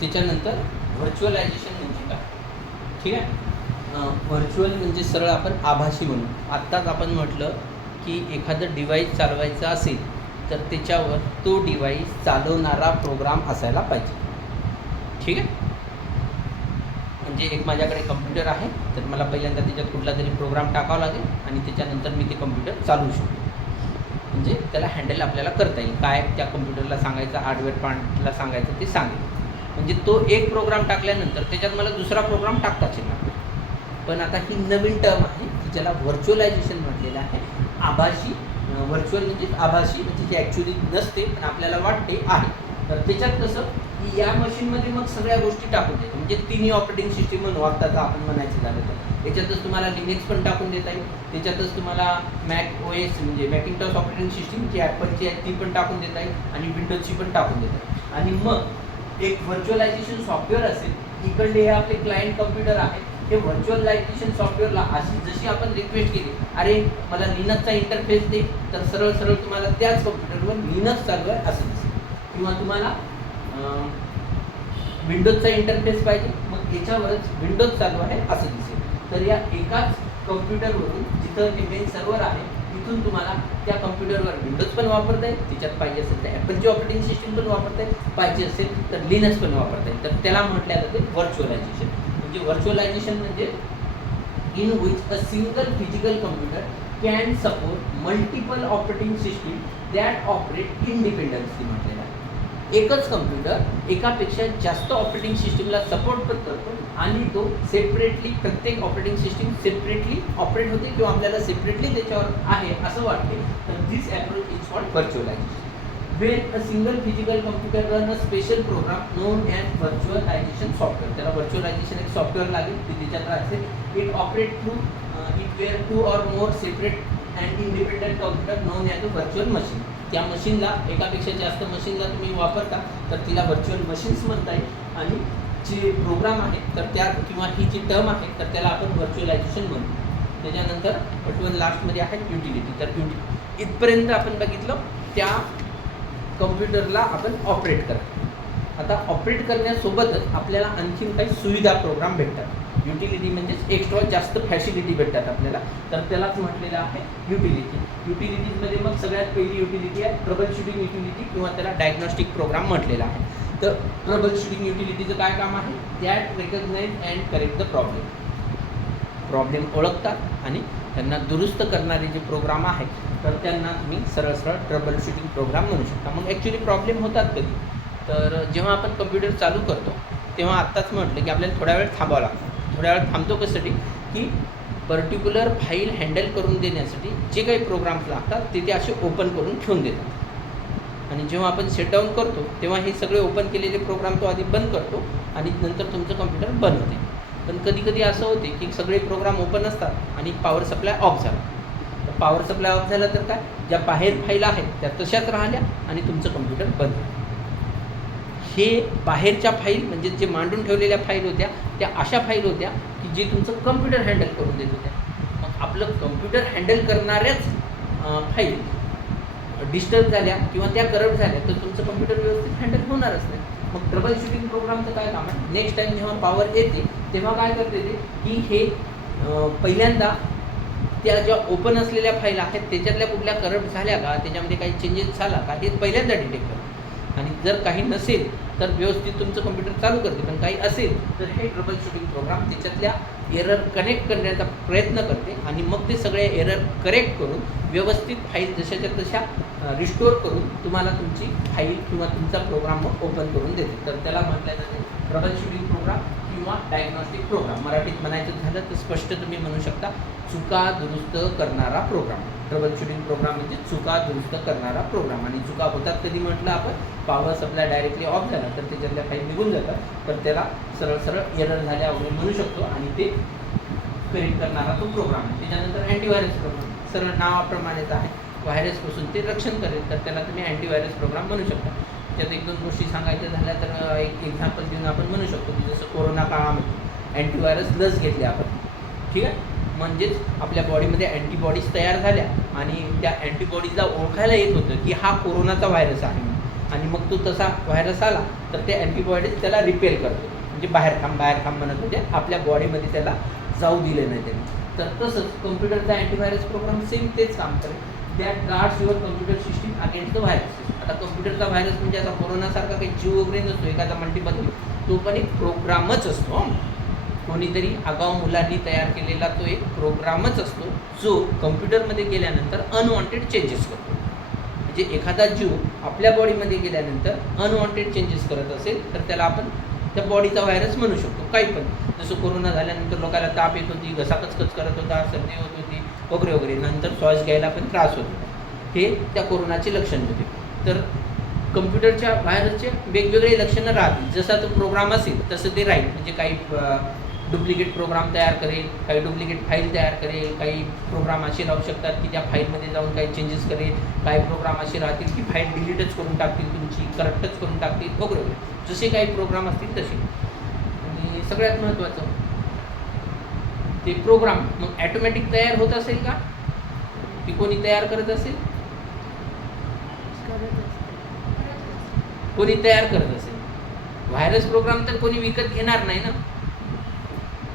त्याच्यानंतर व्हर्च्युअलायझेशन म्हणजे काय, ठीक आहे. व्हर्च्युअल म्हणजे सरळ आपण आभासी म्हणू. आत्ताच आपण म्हटलं की एखादं डिव्हाइस चालवायचं असेल तर त्याच्यावर तो डिव्हाइस चालवणारा प्रोग्राम असायला पाहिजे, ठीक आहे. म्हणजे एक माझ्याकडे कम्प्युटर आहे तर मला पहिल्यांदा त्याच्यात कुठला तरी प्रोग्राम टाकावा लागेल आणि त्याच्यानंतर मी ते कम्प्युटर चालवू शकतो. म्हणजे त्याला हँडल आपल्याला करता येईल, काय त्या कम्प्युटरला सांगायचं, हार्डवेअर पार्टला सांगायचं ते सांगेल. म्हणजे तो एक प्रोग्राम टाकल्यानंतर त्याच्यात मला दुसरा प्रोग्राम टाकताच येणार. पण आता ही नवीन टर्म आहे की ज्याला व्हर्च्युअलायझेशन म्हटलेलं आहे. आभासी, व्हर्च्युअल म्हणजे आभासी, म्हणजे जी ॲक्च्युली नसते पण आपल्याला वाटते आहे. तर त्याच्यात कसं की या मशीनमध्ये मग सगळ्या गोष्टी टाकून देतो. म्हणजे तिन्ही ऑपरेटिंग सिस्टीम म्हणून आत्ताचं आपण म्हणायचं झालं तर याच्यातच तुम्हाला लिनक्स पण टाकून देता येईल, त्याच्यातच तुम्हाला मॅक OS म्हणजे मॅकिंटॉश ऑपरेटिंग सिस्टीम जी ॲपलची आहे ती पण टाकून देता येईल आणि विंडोजची पण टाकून देता येईल. आणि मग एक व्हर्च्युअलायझेशन सॉफ्टवेअर असेल, इकडले हे आपले क्लायंट कम्प्युटर आहे. हे व्हर्च्युअलायझेशन सॉफ्टवेअरला अशी जशी आपण रिक्वेस्ट केली, अरे मला लिनक्सचा इंटरफेस दे, तर सरळ सरळ तुम्हाला त्याच कम्प्युटरवर लिनक्स चालू आहे असं दिसेल. किंवा तुम्हाला विंडोजचा इंटरफेस पाहिजे, मग याच्यावरच विंडोज चालू आहे असं दिसेल. तर या एकाच कम्प्युटरवरून जिथं ते मेन सर्व्हर आहे तिथून तुम्हाला त्या कम्प्युटरवर विंडोज पण वापरता येईल, त्याच्यात पाहिजे असेल तर ॲपलची ऑपरेटिंग सिस्टीम पण वापरता येईल, पाहिजे असेल तर लिनक्स पण वापरता येईल. तर त्याला म्हटलं जाते व्हर्च्युअलायझेशन. म्हणजे व्हर्च्युअलायझेशन म्हणजे in which a single physical computer can support multiple operating system that operate independently म्हटलेलं आहे. एकच कम्प्युटर एकापेक्षा जास्त ऑपरेटिंग सिस्टीमला सपोर्ट पण करतो आणि तो सेपरेटली, प्रत्येक ऑपरेटिंग सिस्टीम सेपरेटली ऑपरेट होते किंवा आपल्याला सेपरेटली त्याच्यावर आहे असं वाटते. तर this approach is called virtualization. When a single physical computer run a special program known as virtualization software, त्याला virtualization एक सॉफ्टवेअर लागेल ते त्याच्यात असेल. It operates through it where two or more separate and independent computer known as a virtual machine. त्या मशीनला, एकापेक्षा जास्त मशीनला तुम्ही वापरता तर तिला व्हर्च्युअल मशीन्स म्हणता येईल. आणि जे प्रोग्राम आहे तर त्या किंवा ही जी टर्म आहे तर त्याला आपण व्हर्च्युअलायझेशन म्हणतो. त्याच्यानंतर बटवन लास्टमध्ये आहे युटिलिटी. तर इथपर्यंत आपण बघितलं त्या कम्प्युटरला आपण ऑपरेट करा. आता ऑपरेट करण्यासोबतच आपल्याला आणखीन काही सुविधा प्रोग्राम भेटतात. युटिलिटी म्हणजेच एक्स्ट्रा जास्त फॅसिलिटी भेटतात आपल्याला, तर त्यालाच म्हटलेलं आहे युटिलिटी. युटिलिटीजमध्ये मग सगळ्यात पहिली युटिलिटी आहे ट्रबल शूटिंग युटिलिटी किंवा त्याला डायग्नॉस्टिक प्रोग्राम म्हटलेला आहे. तर ट्रबल शूटिंग युटिलिटीचं काय काम आहे, that recognize and correct the problem ओळखतात आणि त्यांना दुरुस्त करणारे जे प्रोग्राम आहे तर त्यांना तुम्ही सरळ सरळ ट्रबल शूटिंग प्रोग्राम म्हणू शकता. मग ॲक्च्युली प्रॉब्लेम होतात कधी, तर जेव्हा आपण कम्प्युटर चालू करतो तेव्हा आत्ताच म्हटलं की आपल्याला थोड्या वेळ थांबावं लागतं. थोड्या वेळ थांबतो कशासाठी, की पर्टिक्युलर फाईल हँडल करून देण्यासाठी जे काही प्रोग्राम्स लागतात ते असे ओपन करून ठेवून देतात. आणि जेव्हा आपण सेटडाऊन करतो तेव्हा हे सगळे ओपन केलेले प्रोग्राम तो आधी बंद करतो आणि नंतर तुमचं कम्प्युटर बंद होते. पण कधी कधी असं होते की सगळे प्रोग्राम ओपन असतात आणि पॉवर सप्लाय ऑफ झाला. तर पॉवर सप्लाय ऑफ झाला तर काय, ज्या बाहेर फाईल आहेत त्या तशाच राहिल्या आणि तुमचं कम्प्युटर बंद झालं. हे बाहेरच्या फाईल म्हणजे जे मांडून ठेवलेल्या फाईल होत्या त्या अशा फाईल होत्या की जे तुमचं कम्प्युटर हँडल करून देत होत्या. मग आपलं कम्प्युटर हँडल करणाऱ्याच फाईल डिस्टर्ब झाल्या किंवा त्या करप्ट झाल्या तर तुमचं कम्प्युटर व्यवस्थित हँडल होणारच नाही. मग ट्रबल शूटिंग प्रोग्रामचं काय काम आहे, नेक्स्ट टाईम जेव्हा पॉवर येते तेव्हा काय करते ते की हे पहिल्यांदा त्या ज्या ओपन असलेल्या फाईल आहेत त्याच्यातल्या कुठल्या करप्ट झाल्या का, त्याच्यामध्ये काही चेंजेस झाला का हे पहिल्यांदा डिटेक्ट करते. आणि जर काही नसेल तर व्यवस्थित तुमचं कम्प्युटर चालू करते, पण काही असेल तर हे ट्रबल शूटिंग प्रोग्राम त्याच्यातल्या एरर कनेक्ट करण्याचा प्रयत्न करते आणि मग ते सगळे एरर करेक्ट करून व्यवस्थित फाईल जशाच्या तशा रिस्टोअर करून तुम्हाला तुमची फाईल किंवा तुमचा प्रोग्राम ओपन करून देते. तर त्याला म्हटलं जाते ट्रबल शूटिंग प्रोग्राम किंवा डायग्नॉस्टिक प्रोग्राम. मराठीत म्हणायचं झालं तर स्पष्ट तुम्ही म्हणू शकता चुका दुरुस्त करणारा प्रोग्राम. ट्रबल शूटिंग प्रोग्राम म्हणजे चुका दुरुस्त करणारा प्रोग्राम. आणि चुका होतात कधी म्हटलं आपण, पॉवर सप्लाय डायरेक्टली ऑफ झाला तर त्याच्यातल्या फाईल निघून जातात, तर त्याला सरळ सरळ एरर झाल्या वगैरे म्हणू शकतो आणि ते करेक्ट करणारा तो प्रोग्राम आहे. त्याच्यानंतर अँटीव्हायरस प्रोग्राम, सरळ नावाप्रमाणेच आहे, व्हायरसपासून ते रक्षण करेल तर त्याला तुम्ही अँटीव्हायरस प्रोग्राम म्हणू शकता. त्यात एक दोन गोष्टी सांगायच्या झाल्या तर एक एक्झाम्पल देऊन आपण म्हणू शकतो की जसं कोरोना काळामध्ये अँटीव्हायरस लस घेतली आपण, ठीक आहे. म्हणजेच आपल्या बॉडीमध्ये अँटीबॉडीज तयार झाल्या आणि त्या अँटीबॉडीजला ओळखायला येत होतं की हा कोरोनाचा व्हायरस आहे. आणि मग तो तसा व्हायरस आला तर ते अँटीबॉडीज त्याला रिपेल करतो, म्हणजे बाहेर थांब म्हणत होते, आपल्या बॉडीमध्ये त्याला जाऊ दिले नाही त्यांनी. तर तसंच कम्प्युटरचा अँटीव्हायरस प्रोग्राम सेम तेच काम करेल, that guards your computer system against the virus. आता कम्प्युटरचा व्हायरस म्हणजे आता कोरोनासारखा काही जीव वगैरे नसतो एखादा मल्टीपल, तो पण एक प्रोग्रामच असतो. कोणीतरी आगाऊ मुलांनी तयार केलेला तो एक प्रोग्रामच असतो जो कम्प्युटरमध्ये गेल्यानंतर अनवॉन्टेड चेंजेस करतो. म्हणजे एखादा जीव आपल्या बॉडीमध्ये गेल्यानंतर अनवॉन्टेड चेंजेस करत असेल तर त्याला आपण त्या बॉडीचा व्हायरस म्हणू शकतो. काही पण, जसं कोरोना झाल्यानंतर लोकांना ताप येत होती, घसा कचकच करत होता, सर्दी होत होती वगैरे वगैरे, नंतर श्वास घ्यायला पण त्रास होत होता, हे त्या कोरोनाचे लक्षण होते. तर कम्प्युटरच्या व्हायरसचे वेगवेगळे लक्षणं राहतील, जसा तो प्रोग्राम असेल तसं ते राहील. म्हणजे काही डुप्लिकेट प्रोग्राम तयार करेल, काही डुप्लिकेट फाईल तयार करेल, काही प्रोग्राम असे राहू शकतात की त्या फाईलमध्ये जाऊन काही चेंजेस करेल, काही प्रोग्राम असे राहतील की फाईल डिलीटच करून टाकतील तुमची, करेक्टच करून टाकतील वगैरे वगैरे, जसे काही प्रोग्राम असतील तसे. आणि सगळ्यात महत्त्वाचं ते प्रोग्राम मग ॲटोमॅटिक तयार होत असेल का, की कोणी तयार करत असेल, कोणी तयार करत असेल. व्हायरस प्रोग्राम तर कोणी विकत घेणार नाही ना,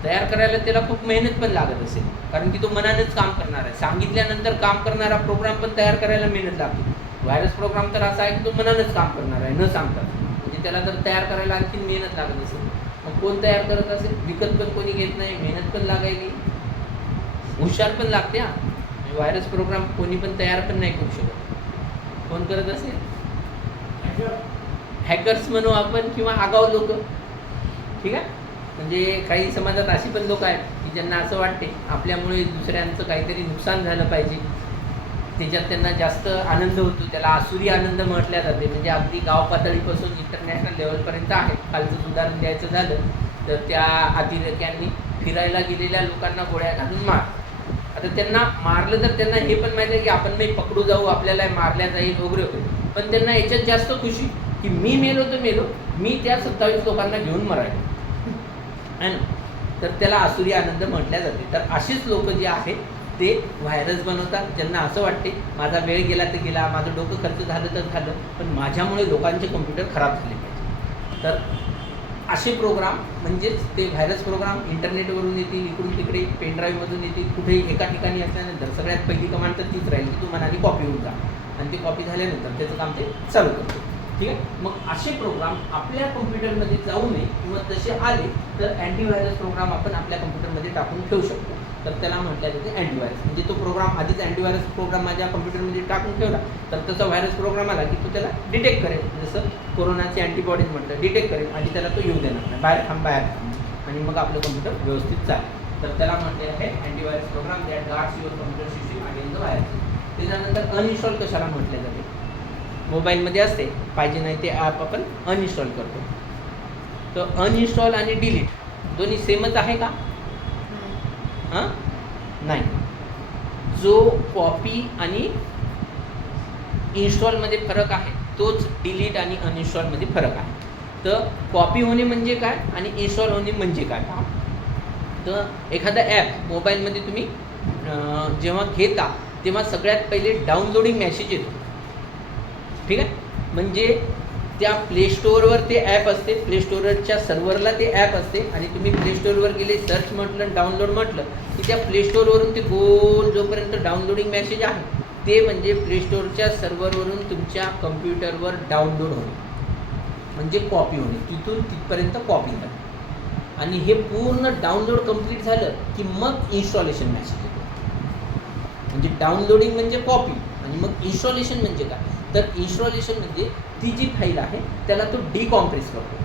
तयार करायला त्याला खूप मेहनत पण लागत असेल, कारण की तो मनानेच काम करणार आहे. सांगितल्यानंतर काम करणारा प्रोग्राम पण तयार करायला मेहनत लागते. व्हायरस प्रोग्राम तर असा आहे की तो मनानेच काम करणार आहे न सांगता, म्हणजे त्याला तर तयार करायला आणखी मेहनत लागत असेल. मग कोण तयार करत असेल, विकत पण कोणी घेत नाही, मेहनत पण लागायली, हुशार पण लागते. व्हायरस प्रोग्राम कोणी पण तयार पण नाही करू शकत. कोण करत असेल, हॅकर्स म्हणू आपण, किंवा आगाऊ लोक. ठीक आहे, म्हणजे काही समाजात अशी पण लोक आहेत की ज्यांना असं वाटते आपल्यामुळे दुसऱ्यांचं काहीतरी नुकसान झालं पाहिजे, त्याच्यात त्यांना जास्त आनंद होतो, त्याला आसुरी आनंद म्हटल्या जाते. म्हणजे अगदी गाव पातळीपासून इंटरनॅशनल लेवलपर्यंत आहे. कालचं उदाहरण द्यायचं झालं तर त्या अतिरेक्यांनी फिरायला गेलेल्या लोकांना गोळ्या घालून मार. आता त्यांना मारलं तर त्यांना हे पण माहिती आहे की आपण नाही पकडू जाऊ, आपल्याला मारल्या जाईल वगैरे वगैरे, पण त्यांना याच्यात जास्त खुशी की मी मेलो तर मेलो, मी त्या 27 लोकांना घेऊन मरायलो आहे ना. तर त्याला आसुरी आनंद म्हटल्या जाते. तर अशीच लोक जे आहेत ते व्हायरस बनवतात, ज्यांना असं वाटते माझा वेळ गेला तर गेला, माझं डोकं खर्च झालं तर झालं, पण माझ्यामुळे लोकांचे कम्प्युटर खराब झाले पाहिजे. तर असे प्रोग्राम म्हणजेच ते व्हायरस प्रोग्राम इंटरनेटवरून येतील, इकडून तिकडे पेनड्राईव्हमधून येतील, कुठेही एका ठिकाणी असल्यानंतर सगळ्यात पहिली कमांड तर तीच राहील की तू मनाली कॉपी होऊन जा, आणि ते कॉपी झाल्यानंतर त्याचं काम ते चालू करतो. ठीक आहे, मग असे प्रोग्राम आपल्या कम्प्युटरमध्ये जाऊ नये किंवा तसे आले तर अँटीव्हायरस प्रोग्राम आपण आपल्या कम्प्युटरमध्ये टाकून ठेवू शकतो. तर त्याला म्हटलं जाते अँटीव्हायरस. म्हणजे तो प्रोग्राम आधीच अँटीव्हायरस प्रोग्राम माझ्या कम्प्युटरमध्ये टाकून ठेवला तर त्याचा व्हायरस प्रोग्राम आला की तो त्याला डिटेक्ट करेल, जसं कोरोनाची अँटीबॉडीज म्हटलं, डिटेक्ट करेल आणि त्याला तो येऊ देणार नाही, बाहेर थांब, आणि मग आपलं कम्प्युटर व्यवस्थित चालेल. तर त्याला म्हटले आहे antivirus program that guards your computer system against the virus. त्याच्यानंतर अनइन्स्टॉल कशाला म्हटले जाते, मोबाईलमध्ये असते पाहिजे नाही ते ॲप आपण अनइन्स्टॉल करतो. तर अनइन्स्टॉल आणि डिलीट दोन्ही सेमच आहे का, हां नाही. जो कॉपी आणि इन्स्टॉलमध्ये फरक आहे तोच डिलीट आणि अनइन्स्टॉलमध्ये फरक आहे. तर कॉपी होणे म्हणजे काय आणि इन्स्टॉल होणे म्हणजे काय. तर एखादा ॲप मोबाईलमध्ये तुम्ही जेव्हा घेता तेव्हा सगळ्यात पहिले डाउनलोडिंग मेसेज येतो. ठीक आहे, म्हणजे त्या प्ले स्टोअरवर ते ॲप असते, प्ले स्टोअरच्या सर्व्हरला ते ॲप असते, आणि तुम्ही प्ले स्टोअरवर गेले, सर्च म्हटलं, डाउनलोड म्हटलं की त्या प्ले स्टोअरवरून ते गोल जोपर्यंत डाउनलोडिंग मेसेज आहे ते म्हणजे प्ले स्टोअरच्या सर्व्हरवरून तुमच्या कम्प्युटरवर डाउनलोड होणे, म्हणजे कॉपी होणे, तिथून तिथपर्यंत कॉपी झाली. आणि हे पूर्ण डाउनलोड कंप्लीट झालं की मग इन्स्टॉलेशन मेसेज येतो. म्हणजे डाउनलोडिंग म्हणजे कॉपी, आणि मग इन्स्टॉलेशन म्हणजे काय, तर इन्स्टॉलेशन म्हणजे ती जी फाईल आहे त्याला तो डिकॉम्प्रेस करतो.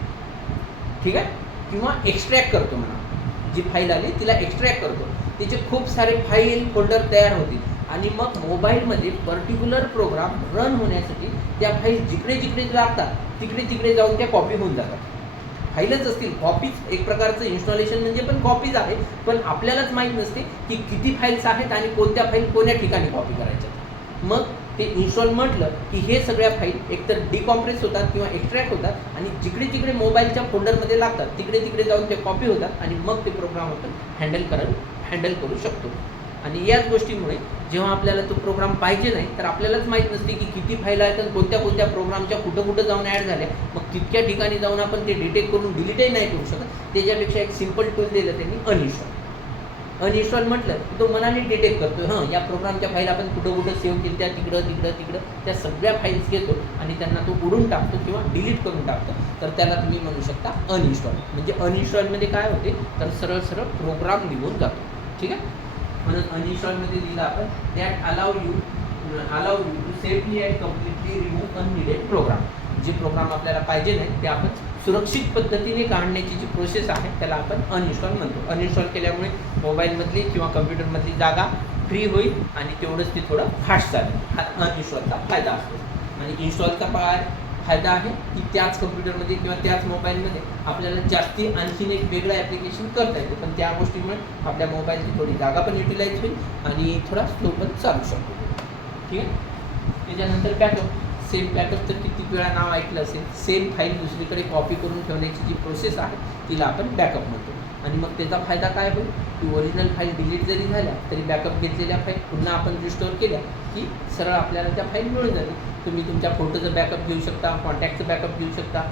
ठीक आहे, किंवा एक्स्ट्रॅक्ट करतो. म्हणा जी फाईल आली तिला एक्स्ट्रॅक्ट करतो, तिचे खूप सारे फाईल फोल्डर तयार होतील, आणि मग मोबाईलमध्ये पर्टिक्युलर प्रोग्राम रन होण्यासाठी त्या फाईल जिकडे जिकडे लागतात तिकडे तिकडे जाऊन त्या कॉपी होऊन जातात. फाईलच असतील, कॉपीज एक प्रकारचं इन्स्टॉलेशन म्हणजे पण कॉपीज आहे, पण आपल्यालाच माहीत नसते की किती फाईल्स आहेत आणि कोणत्या फाईल कोण्या ठिकाणी कॉपी करायच्या. मग ते इन्स्टॉल म्हटलं की हे सगळ्या फाईल एकतर डिकॉम्प्रेस होतात किंवा एक्स्ट्रॅक्ट होतात, आणि जिकडे जिकडे मोबाईलच्या फोल्डरमध्ये लागतात तिकडे तिकडे जाऊन ते कॉपी होतात, आणि मग ते प्रोग्राम आपण हँडल करू शकतो. आणि याच गोष्टीमुळे जेव्हा आपल्याला तो प्रोग्राम पाहिजे नाही तर आपल्यालाच माहीत नसते की किती फाईल आहेत आणि कोणत्या कोणत्या प्रोग्रामच्या कुठं कुठं जाऊन ॲड झाल्या. मग तितक्या ठिकाणी जाऊन आपण ते डिटेक्ट करून डिलीटही नाही करू शकत. त्याच्यापेक्षा एक सिम्पल टूल दिलं त्यांनी, अनइन्स्टॉल. अनइन्स्टॉल म्हटलं की तो मनाने डिटेक्ट करतो, हां या प्रोग्रामच्या फाईल आपण कुठं कुठं सेव्ह केली, त्या तिकडं त्या सगळ्या फाईल्स घेतो आणि त्यांना तो उडून टाकतो किंवा डिलीट करून टाकतो. तर त्याला तुम्ही म्हणू शकता अनइन्स्टॉल. म्हणजे अनइन्स्टॉलमध्ये काय होते तर सरळ सरळ प्रोग्राम निघून जातो. ठीक आहे. म्हणून अनइन्स्टॉलमध्ये लिहिलं आपण that allow you to safely and completely remove unneeded program. जे प्रोग्राम आपल्याला पाहिजे नाही ते आपण सुरक्षित पद्धतीने काढण्याची जी प्रोसेस आहे त्याला आपण अनइन्स्टॉल म्हणतो. अनइन्स्टॉल केल्यामुळे मोबाईलमधली किंवा कम्प्युटरमधली जागा फ्री होईल आणि तेवढंच ती थोडं फास्ट चालेल. हा अनइन्स्टॉलचा फायदा असतो. आणि इन्स्टॉलचा काय फायदा आहे की त्याच कम्प्युटरमध्ये किंवा त्याच मोबाईलमध्ये आपल्याला जास्ती आणखीन एक वेगळं ॲप्लिकेशन करता येते, पण त्या गोष्टीमुळे आपल्या मोबाईलची थोडी जागा पण युटिलाइज होईल आणि थोडा स्लो पण चालू शकतो. ठीक आहे. त्याच्यानंतर बॅकअप. सेम बॅकअप तर किती वेळा नाव ऐकलं असेल. सेम फाईल दुसरीकडे कॉपी करून ठेवण्याची जी प्रोसेस आहे तिला आपण बॅकअप म्हणतो. आणि मग त्याचा फायदा काय होईल की ओरिजिनल फाईल डिलीट जरी झाल्या तरी बॅकअप घेतलेल्या फाईल पुन्हा आपण रिस्टोअर केल्या की सरळ आपल्याला त्या फाईल मिळून जाते. तुम्ही तुमच्या फोटोचं बॅकअप घेऊ शकता, कॉन्टॅक्टचं बॅकअप घेऊ शकता.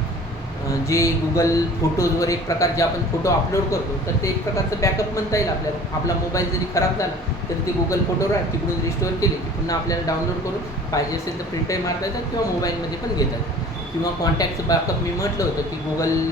जे गुगल फोटोजवर एक प्रकार जे आपण फोटो अपलोड करतो तर ते एक प्रकारचं बॅकअप म्हणता येईल आपल्याला. आपला मोबाईल जरी खराब झाला तरी ते गुगल फोटोवर आहे तिकडून रिस्टोअर केले की पुन्हा आपल्याला डाउनलोड करून पाहिजे असेल तर प्रिंटही मारता येतात किंवा मोबाईलमध्ये पण घेता येतात. किंवा कॉन्टॅक्टचं बॅकअप मी म्हटलं होतं की गुगल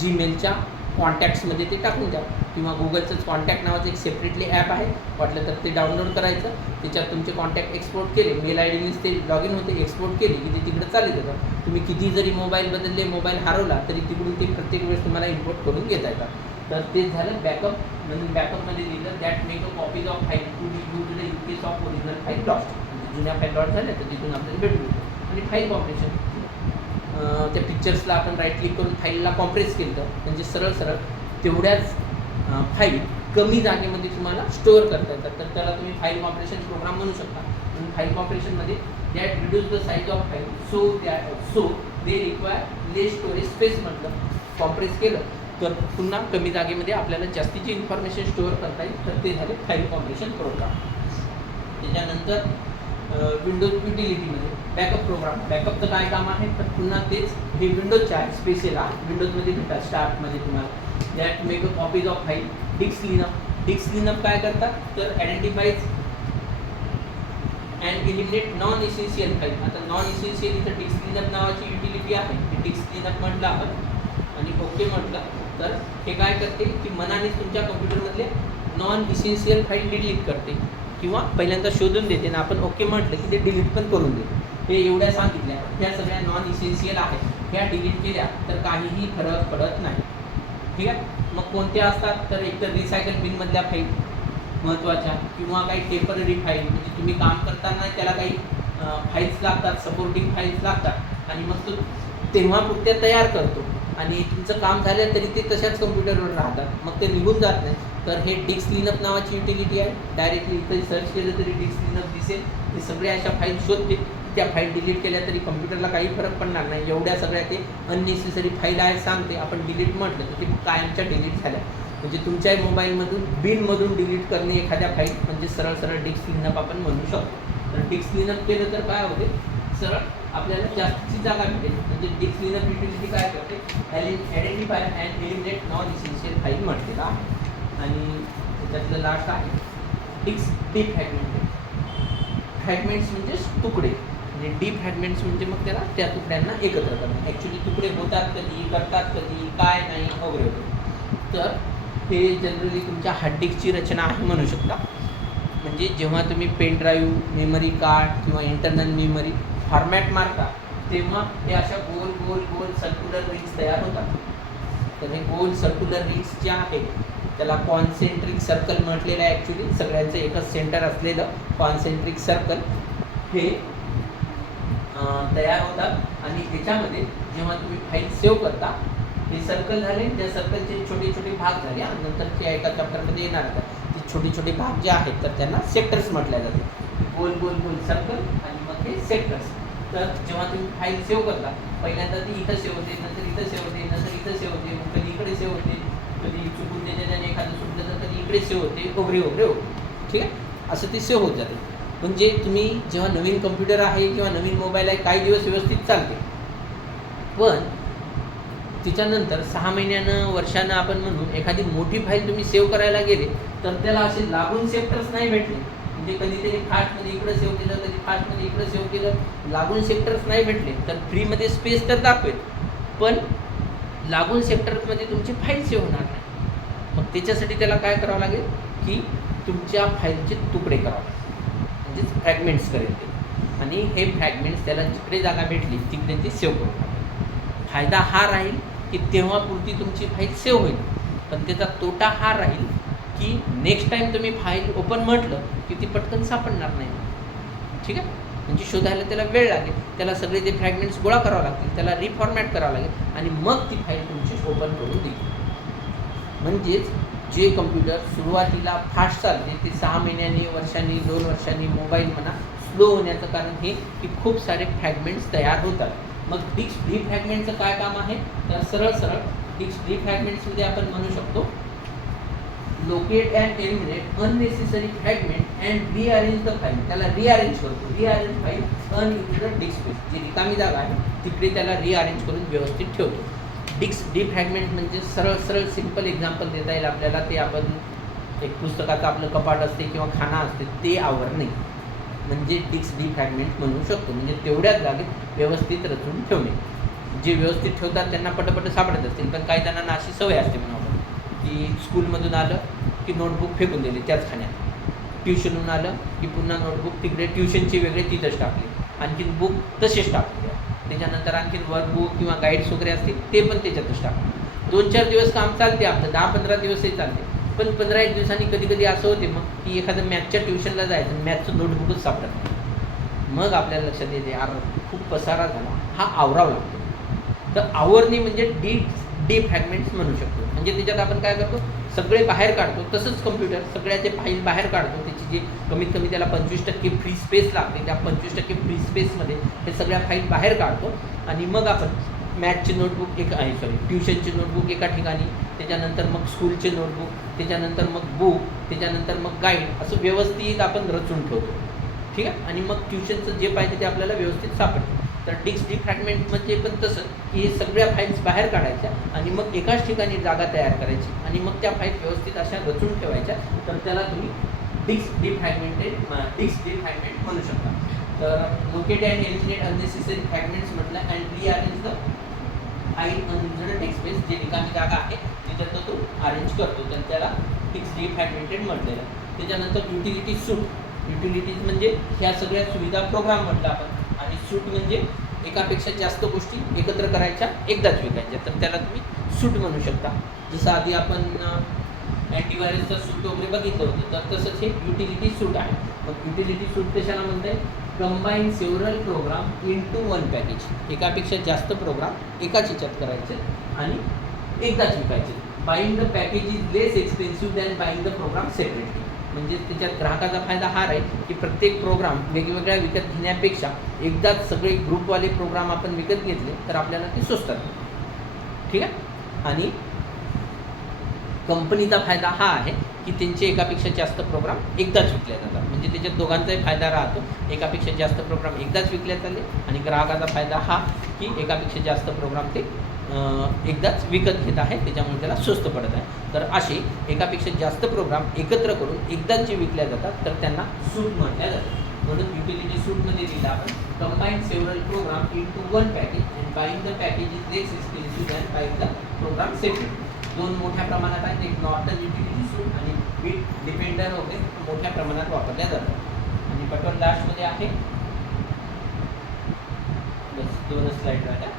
जीमेलच्या कॉन्टॅक्ट्समध्ये ते टाकून द्या किंवा गुगलचंच कॉन्टॅक्ट नावाचं एक सेपरेटली ॲप आहे, वाटलं तर ते डाउनलोड करायचं. त्याच्यात तुमचे कॉन्टॅक्ट एक्सपोर्ट केले, मेल आय डीनेच ते लॉग इन होते, एक्सपोर्ट केले की ते तिकडे चालले जातात. तुम्ही किती जरी मोबाईल बदलले, मोबाईल हरवला तरी तिकडून ते प्रत्येक वेळेस तुम्हाला इम्पोर्ट करून घेता येतात. तर ते झालं बॅकअप. म्हणून बॅकअपमध्ये लिहिलं that make a copies of file to be used in case of original file lost. म्हणजे जुन्या फाईल लॉस्ट झाल्या तर तिथून आपल्याला भेटू. आणि फाईल कॉम्प्रेशन, त्या पिक्चर्सला आपण राईट क्लिक करून फाईलला कॉम्प्रेस केलं म्हणजे सरळ सरळ तेवढ्याच फाईल कमी जागेमध्ये तुम्हाला स्टोअर करता येतात. तर त्याला तुम्ही फाईल कॉम्प्रेशन प्रोग्राम म्हणू शकता. म्हणून फाईल कॉम्प्रेशनमध्ये that reduce the size of file so they require less storage space. म्हटलं कॉम्प्रेस केलं तर पुन्हा कमी जागेमध्ये आपल्याला जास्तीची इन्फॉर्मेशन स्टोअर करता येईल. तर ते झाले फाईल कॉम्प्रेशन प्रोग्राम. त्याच्यानंतर विंडोज युटिलिटीमध्ये बॅकअप प्रोग्राम. बॅकअपचं काय काम आहे तर पुन्हा तेच हे विंडोजच्या आहे, स्पेशल आहे विंडोजमध्ये भेटतात. स्टार्टमध्ये तुम्हाला that make a copies of file. Disk cleanup. Disk cleanup काय करतात तर identifies and eliminate non essential file. आता नॉन इसेन्शियल इथं डिस्क क्लीनअप नावाची युटिलिटी आहे. डिस्क क्लीनअप म्हटलं आपण आणि ओके म्हटलं तर हे काय करते की मनानेच तुमच्या कम्प्युटरमधले नॉन इसेन्शियल फाईल डिलीट करते किंवा पहिल्यांदा शोधून देते ना आपण ओके म्हटलं की ते डिलीट पण करून देते. हे एवढ्या सांगितल्या ह्या सगळ्या नॉन इसेन्शियल आहेत, ह्या डिलीट केल्या तर काहीही फरक पडत नाही. ठीक आहे. मग कोणत्या असतात तर एकतर रिसायकल बिनमधल्या फाईल महत्त्वाच्या किंवा काही टेम्पररी फाईल म्हणजे तुम्ही काम करताना त्याला काही फाईल्स लागतात, सपोर्टिंग फाईल्स लागतात आणि मग तो तेव्हा पुरत्या तयार करतो आणि तुमचं काम झालं तरी ते तशाच कम्प्युटरवर राहतात, मग ते निघून जात नाही. तर हे डिस्क क्लीनअप नावाची युटिलिटी आहे. डायरेक्टली इथे सर्च केलं तरी डिस्क क्लीनअप दिसेल. ते सगळ्या अशा फाईल शोधते. त्या फाईल डिलीट केल्या तरी कम्प्युटरला काही फरक पडणार नाही. एवढ्या सगळ्या ते अननेसेसरी फाईल आहे सांगते. आपण डिलीट म्हटलं तर ते कायमच्या डिलीट झाल्या. म्हणजे तुमच्याही मोबाईलमधून बिनमधून डिलीट करणे एखाद्या फाईल म्हणजे सरळ सरळ डिस्क क्लीनअप आपण म्हणू शकतो. तर डिस्क क्लीनअप केलं तर काय होते सरळ आपल्याला जास्तीची जागा भेटेल. म्हणजे डिस्क क्लीनअप युटिलिटी काय करते identify and eliminate non essential file म्हटलेलं आहे. आणि त्याच्यातलं लास्ट आहे डीप फ्रॅगमेंट. फ्रॅगमेंट्स म्हणजे तुकडे आणि डीप फ्रॅगमेंट्स म्हणजे मग त्याला त्या तुकड्यांना एकत्र करणं. ॲक्च्युली तुकडे होतात कधी, करतात कधी, काय नाही वगैरे वगैरे. तर हे जनरली तुमच्या हार्ड डिस्कची रचना आहे म्हणू शकता. म्हणजे जेव्हा तुम्ही पेन ड्राईव्ह, मेमरी कार्ड किंवा इंटरनल मेमरी फॉर्मॅट मारता तेव्हा ते अशा गोल गोल गोल सर्क्युलर रिंग्स तयार होतात. तर हे गोल सर्क्युलर रिंग्स जे आहेत त्याला कॉन्सेंट्रिक सर्कल म्हटलेलं आहे. ॲक्च्युली सगळ्यांचं एकच सेंटर असलेलं कॉन्सेंट्रिक सर्कल हे तयार होतात आणि त्याच्यामध्ये जेव्हा तुम्ही फाईल सेव्ह करता हे सर्कल झाले, त्या सर्कलचे छोटे छोटे भाग झाले आणि नंतरच्या एका चॅप्टरमध्ये येणार होता ते छोटे छोटे भाग जे आहेत तर त्यांना सेक्टर्स म्हटल्या जाते. गोल गोल गोल सर्कल आणि मग हे सेक्टर्स. तर जेव्हा तुम्ही फाईल सेव्ह करता पहिल्यांदा ती इथं सेव्ह होते, नंतर इथं सेव्ह होते, नंतर इथं सेव्ह होते, मग कधी इकडे सेव्ह होते, कधी चुकून त्याच्याने एखादं सुटलं तर कधी इकडे सेव्ह होते वगैरे वगैरे. ठीक आहे, असं ते सेव्ह होत जाते. म्हणजे तुम्ही जेव्हा नवीन कम्प्युटर आहे किंवा नवीन मोबाईल आहे काही दिवस व्यवस्थित चालते, पण त्याच्यानंतर 6 महिन्यानं वर्षानं आपण म्हणू एखादी मोठी फाईल तुम्ही सेव्ह करायला गेले तर त्याला असे लागून सेक्टर्स नाही भेटले. म्हणजे कधीतरी फास्टमध्ये इकडं सेव्ह केलं, कधी फास्टमध्ये इकडं सेव्ह केलं, लागून सेक्टर्स नाही भेटले तर फ्रीमध्ये स्पेस तर दाखवेल, पण लागून सेक्टर्समध्ये तुमची फाईल सेव्ह होणार नाही. मग त्याच्यासाठी त्याला काय करावं लागेल की तुमच्या फाईलचे तुकडे करावे लागेल, म्हणजेच फ्रॅगमेंट्स करेल ते, आणि हे फ्रॅगमेंट्स त्याला जिकडे जागा भेटली तिकडे ते सेव्ह करून टाकेल. फायदा हा राहील की तेव्हापुरती तुमची फाईल सेव्ह होईल, पण त्याचा तोटा हा राहील की नेक्स्ट टाईम तुम्ही फाईल ओपन म्हटलं की ती पटकन सापडणार नाही. ठीक आहे, म्हणजे शोधायला त्याला वेळ लागेल, त्याला सगळे ते फ्रॅगमेंट्स गोळा करावं लागतील, त्याला रिफॉर्मॅट करावं लागेल आणि मग ती फाईल तुमची ओपन करून देईल. म्हणजेच जे कम्प्युटर सुरुवातीला फास्ट चालते ते 6 महिन्यांनी, वर्षांनी, 2 वर्षांनी मोबाईल म्हणा स्लो होण्याचं कारण हे की खूप सारे फ्रॅगमेंट्स तयार होतात. मग डिस्क डिफ्रॅगमेंटचं काय काम आहे तर सरळ डिस्क डिफ्रॅगमेंट्समध्ये आपण म्हणू शकतो locate and eliminate unnecessary fragment and rearrange the file. त्याला रिअरेंज करतो, rearrange file unused disk space, जी रिकामी जागा आहे तिकडे त्याला रिअरेंज करून व्यवस्थित ठेवतो. डिस्क डिफ्रॅगमेंट म्हणजे सरळ सिंपल एक्झाम्पल देता येईल आपल्याला, ते आपण एक पुस्तकाचं आपलं कपाट असते किंवा खाना असते ते आवरणे म्हणजे डिस्क डिफ्रॅगमेंट म्हणू शकतो. म्हणजे तेवढ्याच जागेत व्यवस्थित रचून ठेवणे. जे व्यवस्थित ठेवतात त्यांना पटपट सापडत असतील, पण काही जणांना अशी सवय असते म्हणून आपण की स्कूलमधून आलं की नोटबुक फेकून दिली त्याच खाण्यात, ट्युशनहून आलं की पुन्हा नोटबुक तिकडे ट्युशनची वेगळे तिथंच टाकली, आणखीन बुक तसेच टाकले, त्याच्यानंतर आणखीन वर्कबुक किंवा गाईड्स वगैरे असतील ते पण त्याच्यातच टाकले. 2-4 दिवस काम चालते आपलं, 10-15 दिवसही चालते, पण 15-1 दिवसांनी कधी असं होते मग की एखादं मॅथच्या ट्युशनला जायचं, मॅथचं नोटबुकच सापडत नाही. मग आपल्याला लक्षात येते यार खूप पसारा झाला, हा आवरावा लागतो. तर आवरणी म्हणजे डिफ्रॅगमेंट्स म्हणू शकतो. म्हणजे त्याच्यात आपण काय करतो, सगळे बाहेर काढतो. तसंच कम्प्युटर सगळ्याचे फाईल बाहेर काढतो, त्याची जी कमीत कमी त्याला 25% फ्री स्पेस लागते, त्या 25% फ्री स्पेसमध्ये हे सगळ्या फाईल बाहेर काढतो आणि मग आपण मॅथची नोटबुक ट्युशनची नोटबुक एका ठिकाणी, त्याच्यानंतर मग स्कूलचे नोटबुक, त्याच्यानंतर मग बुक, त्याच्यानंतर मग गाईड, असं व्यवस्थित आपण रचून ठेवतो. ठीक आहे, आणि मग ट्युशनचं जे पाहिजे ते आपल्याला व्यवस्थित सापडतं. तर डिस्क डिफ्रॅगमेंट म्हणजे पण तसं की हे सगळ्या फाईल्स बाहेर काढायच्या आणि मग एकाच ठिकाणी जागा तयार करायची आणि मग त्या फाईल व्यवस्थित अशा रचून ठेवायच्या. तर त्याला तुम्ही डिस्क डिफ्रॅगमेंट म्हणू शकता. तर locate and eliminate unnecessary fragments म्हटलं and rearrange the file unused disk space, जी रिकामी जागा आहे तिथं तो अरेंज करतो, तर त्याला डिस्क डिफ्रॅगमेंटेड म्हटलेलं. त्याच्यानंतर युटिलिटी सूट. युटिलिटीज म्हणजे ह्या सगळ्या सुविधा प्रोग्राम म्हटलं आपण, आणि सूट म्हणजे एकापेक्षा जास्त गोष्टी एकत्र करायच्या एकदाच विकायच्या, तर त्याला तुम्ही सूट म्हणू शकता. जसं आधी आपण अँटीव्हायरसचा सूट वगैरे बघितलं होतं, तर तसंच हे युटिलिटी सूट आहे. मग युटिलिटी सूट कशाला म्हणताय, combine several program into one package. एकापेक्षा जास्त प्रोग्राम एकाच ह्याच्यात करायचे आणि एकदाच विकायचे. Buying the package is less expensive than buying the program separately. म्हणजे त्याच्यात ग्राहकाचा फायदा हा राहील की प्रत्येक प्रोग्राम वेगवेगळ्या विकत घेण्यापेक्षा एकदाच सगळे ग्रुपवाले प्रोग्राम आपण विकत घेतले तर आपल्याला ते स्वस्तात. ठीक आहे, आणि कंपनीचा फायदा हा आहे की त्यांचे एकापेक्षा जास्त प्रोग्राम एकदाच विकले जातात. म्हणजे त्याच्यात दोघांचाही फायदा राहतो, एकापेक्षा जास्त प्रोग्राम एकदाच विकले चालले, आणि ग्राहकाचा फायदा हा की एकापेक्षा जास्त प्रोग्राम ते एकदाच विकत घेत आहे, त्याच्यामुळे त्याला स्वस्त पडत आहे. तर असे एकापेक्षा जास्त प्रोग्राम एकत्र करून एकदाच जे विकल्या जातात तर त्यांना सूट म्हटल्या जातात. म्हणून युटिलिटी सूटमध्ये दिला आपण combine several program into one package and buying the package is less expensive than buying the program separate. दोन मोठ्या प्रमाणात आहेत, एक नॉर्टन युटिलिटी सूट आणि बिट डिपेंडर वगैरे मोठ्या प्रमाणात वापरल्या जातात. आणि बटन लास्टमध्ये आहे बस 2 स्लाईड राहिल्या.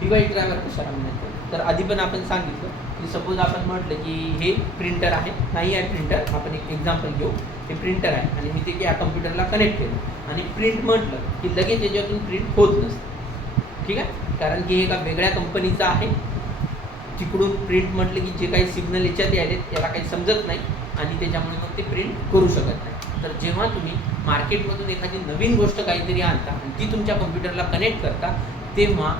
डिवाइस ड्रायव्हर कशाला म्हणायचं, तर आधी पण आपण सांगितलं की सपोज आपण म्हटलं की हे प्रिंटर आहे, नाही आहे प्रिंटर, आपण एक एक्झाम्पल घेऊ. हे प्रिंटर आहे आणि मी ते या कम्प्युटरला कनेक्ट केलं आणि प्रिंट म्हटलं की लगेच याच्यातून प्रिंट होत नसतं. ठीक आहे, कारण की हे एका वेगळ्या कंपनीचं आहे, तिकडून प्रिंट म्हटलं की जे काही सिग्नल याच्यात यायले त्याला काही समजत नाही आणि त्याच्यामुळे मग ते प्रिंट करू शकत नाही. तर जेव्हा तुम्ही मार्केटमधून एखादी नवीन गोष्ट काहीतरी आणता आणि ती तुमच्या कम्प्युटरला कनेक्ट करता तेव्हा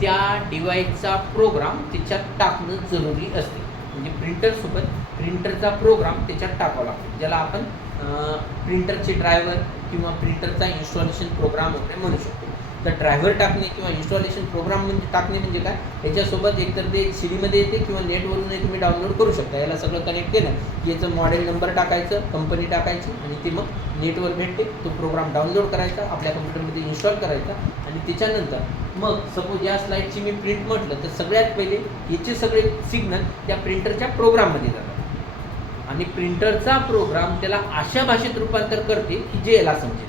त्या डिव्हाइसचा प्रोग्राम त्याच्यात टाकणं जरुरी असते. म्हणजे प्रिंटरसोबत प्रिंटरचा प्रोग्राम त्याच्यात टाकावा लागतो, ज्याला आपण प्रिंटरचे ड्रायव्हर किंवा प्रिंटरचा इन्स्टॉलेशन प्रोग्राम वगैरे म्हणू शकतो. तर ड्रायव्हर टाकणे किंवा इन्स्टॉलेशन प्रोग्राम म्हणजे टाकणे म्हणजे काय, याच्यासोबत एकतर ते सीडीमध्ये येते किंवा नेटवरूनही तुम्ही डाउनलोड करू शकता. याला सगळं कनेक्ट केलं की याचं मॉडेल नंबर टाकायचं, कंपनी टाकायची आणि ते मग नेटवर भेटते. तो प्रोग्राम डाउनलोड करायचा, आपल्या कम्प्युटरमध्ये इन्स्टॉल करायचा आणि त्याच्यानंतर मग सपोज या स्लाईडची मी प्रिंट म्हटलं तर सगळ्यात पहिले याचे सगळे सिग्नल त्या प्रिंटरच्या प्रोग्राममध्ये जातात आणि प्रिंटरचा प्रोग्राम त्याला अशा भाषेत रूपांतर करते की जे याला समजेल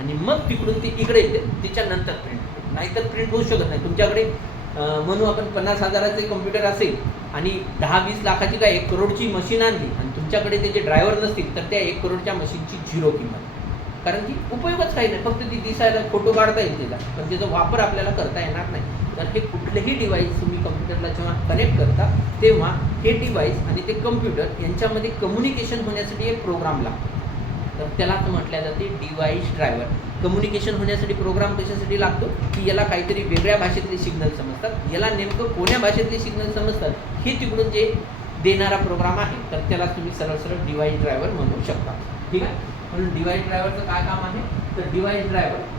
आणि मग तिकडून ते इकडे येते. त्याच्यानंतर प्रिंट होते. नाहीतर प्रिंट होऊ शकत नाही. तुमच्याकडे म्हणू आपण 50,000चे कम्प्युटर असेल आणि 10-20 लाखाची काय 1 करोडची मशीन आणली आणि तुमच्याकडे त्याचे ड्रायव्हर नसतील तर त्या 1 करोडच्या मशीनची 0 किंमत. कारण की उपयोगच काही नाही, फक्त ती दिसायला फोटो काढता येईल त्याचा, पण त्याचा वापर आपल्याला करता येणार नाही. तर हे कुठलेही डिव्हाइस तुम्ही कम्प्युटरला जेव्हा कनेक्ट करता तेव्हा हे डिव्हाइस आणि ते कम्प्युटर यांच्यामध्ये कम्युनिकेशन होण्यासाठी एक प्रोग्राम लागतो. तर त्याला म्हटल्या जाते डिव्हाइस ड्रायव्हर. कम्युनिकेशन होण्यासाठी प्रोग्राम कशासाठी लागतो की याला काहीतरी वेगळ्या भाषेतले सिग्नल समजतात, याला नेमकं कोण्या भाषेतले सिग्नल समजतात हे तिकडून जे देणारा प्रोग्राम आहे तर त्याला तुम्ही सरळ सरळ डिव्हाइस ड्रायव्हर म्हणू शकता. ठीक आहे. म्हणून डिव्हाइस ड्रायव्हरचं काय काम आहे, तर device driver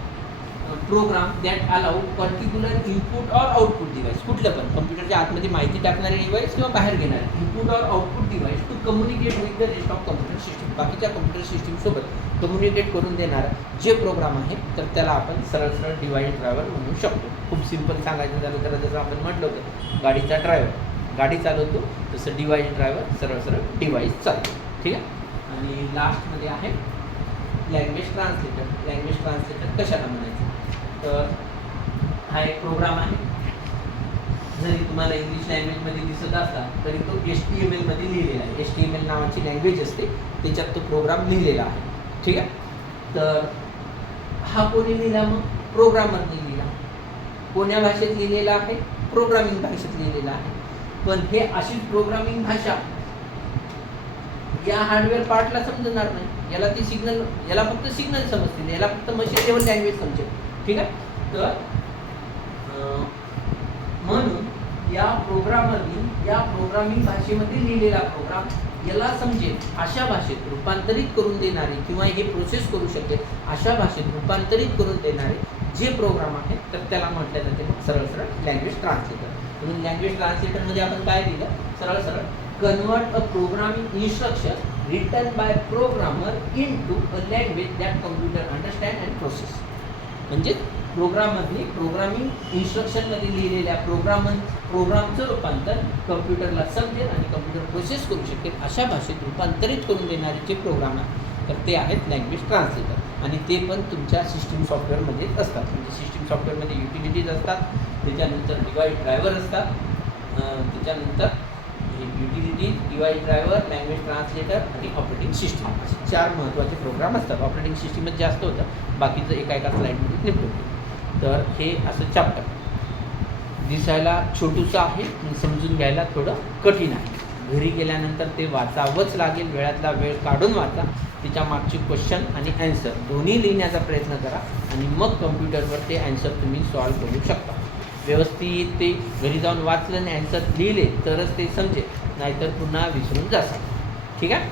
program that allow particular input or output device, कुठलं पण कम्प्युटरच्या आतमध्ये माहिती टाकणारे डिव्हाइस किंवा बाहेर घेणारे input or output device to communicate with the rest of computer system. बाकीच्या कम्प्युटर सिस्टीमसोबत कम्युनिकेट करून देणारं जे प्रोग्राम आहे तर त्याला आपण सरळ सरळ डिव्हाइस ड्रायव्हर म्हणू शकतो. खूप सिंपल सांगायचं झालं तर जसं आपण म्हटलं होतं गाडीचा ड्रायव्हर गाडी चालवतो तसं डिव्हाइस ड्रायव्हर सरळ सरळ डिव्हाइस चालतो. ठीक आहे. आणि लास्टमध्ये आहे लँग्वेज ट्रान्सलेटर. लँग्वेज ट्रान्सलेटर कशाला म्हणायचं, तर हा एक प्रोग्राम आहे. जरी तुम्हाला इंग्लिश लँग्वेजमध्ये दिसत असला तरी तो HTML मध्ये लिहिलेला आहे. HTML नावाची लँग्वेज असते, त्याच्यात तो प्रोग्राम लिहिलेला आहे. ठीक आहे. तर हा कोणी लिहिला, मग प्रोग्रामरने लिहिला. कोण्या भाषेत लिहिलेला आहे, प्रोग्रामिंग भाषेत लिहिलेला आहे. पण हे अशीच प्रोग्रामिंग भाषा या हार्डवेअर पार्टला समजणार नाही. याला ती सिग्नल, याला फक्त सिग्नल समजतील, याला फक्त मशीन लेवल लँग्वेज समजेल. ठीक आहे. तर म्हणून या प्रोग्रामरनी या प्रोग्रामिंग भाषेमध्ये लिहिलेला प्रोग्राम याला समजेल अशा भाषेत रूपांतरित करून देणारे किंवा हे प्रोसेस करू शकेल अशा भाषेत रूपांतरित करून देणारे जे प्रोग्राम आहे तर त्याला म्हटलं जाते मग सरळ सरळ लँग्वेज ट्रान्सलेटर. म्हणून लँग्वेज ट्रान्सलेटरमध्ये आपण काय लिहिलं, सरळ सरळ convert a programming instruction written by programmer into a language that computer understand and process. म्हणजे प्रोग्रामरने प्रोग्रामिंग इन्स्ट्रक्शनमध्ये लिहिलेल्या प्रोग्रामचं रूपांतर कम्प्युटरला समजेल आणि कम्प्युटर प्रोसेस करू शकेल अशा भाषेत रूपांतरित करून देणारे जे प्रोग्राम आहेत तर ते आहेत लँग्वेज ट्रान्सलेटर. आणि ते पण तुमच्या सिस्टीम सॉफ्टवेअरमध्येच असतात. म्हणजे सिस्टीम सॉफ्टवेअरमध्ये युटिलिटीज असतात, त्याच्यानंतर डिव्हाइस ड्रायव्हर असतात, त्याच्यानंतर utilities, device driver, language translator आणि ऑपरेटिंग सिस्टीम असे 4 महत्त्वाचे प्रोग्राम असतात. ऑपरेटिंग सिस्टीमच जास्त होतं, बाकीचं एका स्लाईडमध्ये निपटून. तर हे असं चॅप्टर दिसायला छोटूसं आहे आणि समजून घ्यायला थोडं कठीण आहे. घरी गेल्यानंतर ते वाचावंच लागेल, वेळातला वेळ काढून वाचा. त्याच्या मागचे क्वेश्चन आणि ॲन्सर दोन्ही लिहिण्याचा प्रयत्न करा आणि मग कम्प्युटरवर ते ॲन्सर तुम्ही सॉल्व करू शकता. व्यवस्थित ते घरी जाऊन वाचलं आणि ॲन्सर लिहिले तरच ते समजेल, नाहीतर पुन्हा विसरून जासाल. ठीक आहे.